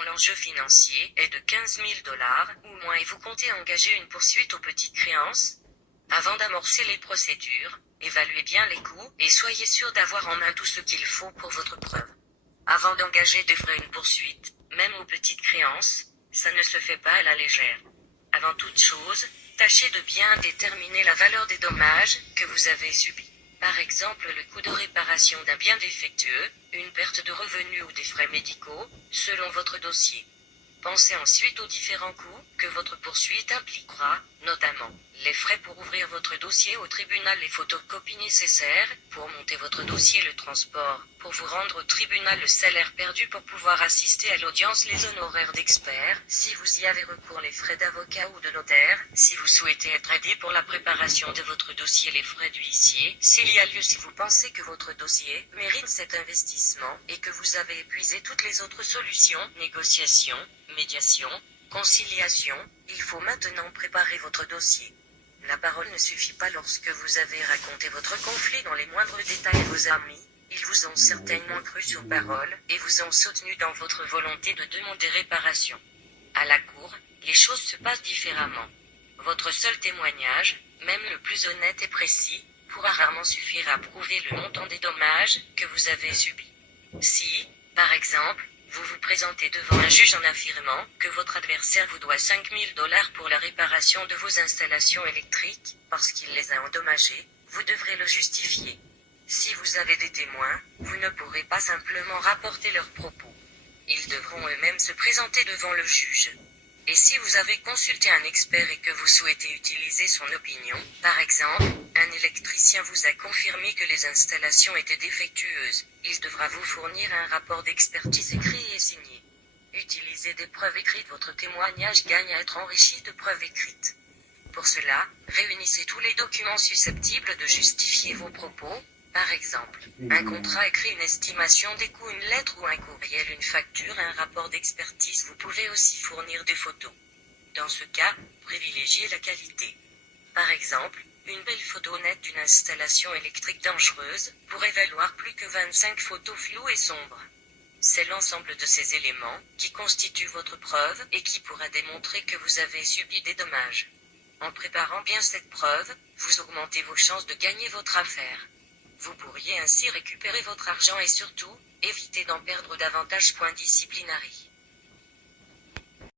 quand l'enjeu financier est de 15 000 $ ou moins et vous comptez engager une poursuite aux petites créances? Avant d'amorcer les procédures, évaluez bien les coûts et soyez sûr d'avoir en main tout ce qu'il faut pour votre preuve. Avant d'engager des frais une poursuite, même aux petites créances, ça ne se fait pas à la légère. Avant toute chose, tâchez de bien déterminer la valeur des dommages que vous avez subis. Par exemple le coût de réparation d'un bien défectueux, une perte de revenus ou des frais médicaux, selon votre dossier. Pensez ensuite aux différents coûts que votre poursuite impliquera, notamment les frais pour ouvrir votre dossier au tribunal, les photocopies nécessaires pour monter votre dossier, le transport pour vous rendre au tribunal, le salaire perdu pour pouvoir assister à l'audience, les honoraires d'experts, si vous y avez recours, les frais d'avocat ou de notaire, si vous souhaitez être aidé pour la préparation de votre dossier, les frais d'huissier, s'il y a lieu, si vous pensez que votre dossier mérite cet investissement et que vous avez épuisé toutes les autres solutions, négociation, médiation, conciliation, il faut maintenant préparer votre dossier. La parole ne suffit pas lorsque vous avez raconté votre conflit dans les moindres détails à vos amis, ils vous ont certainement cru sur parole, et vous ont soutenu dans votre volonté de demander réparation. À la cour, les choses se passent différemment. Votre seul témoignage, même le plus honnête et précis, pourra rarement suffire à prouver le montant des dommages que vous avez subis. Si, par exemple, vous vous présentez devant un juge en affirmant que votre adversaire vous doit 5 000 $ pour la réparation de vos installations électriques, parce qu'il les a endommagées, vous devrez le justifier. Si vous avez des témoins, vous ne pourrez pas simplement rapporter leurs propos. Ils devront eux-mêmes se présenter devant le juge. Et si vous avez consulté un expert et que vous souhaitez utiliser son opinion, par exemple, un électricien vous a confirmé que les installations étaient défectueuses, il devra vous fournir un rapport d'expertise écrit et signé. Utiliser des preuves écrites, votre témoignage gagne à être enrichi de preuves écrites. Pour cela, réunissez tous les documents susceptibles de justifier vos propos, par exemple, un contrat écrit, une estimation des coûts, une lettre ou un courriel, une facture, un rapport d'expertise. Vous pouvez aussi fournir des photos. Dans ce cas, privilégiez la qualité. Par exemple, une belle photo nette d'une installation électrique dangereuse pourrait valoir plus que 25 photos floues et sombres. C'est l'ensemble de ces éléments qui constituent votre preuve et qui pourra démontrer que vous avez subi des dommages. En préparant bien cette preuve, vous augmentez vos chances de gagner votre affaire. Vous pourriez ainsi récupérer votre argent et surtout, éviter d'en perdre davantage. Point disciplinari.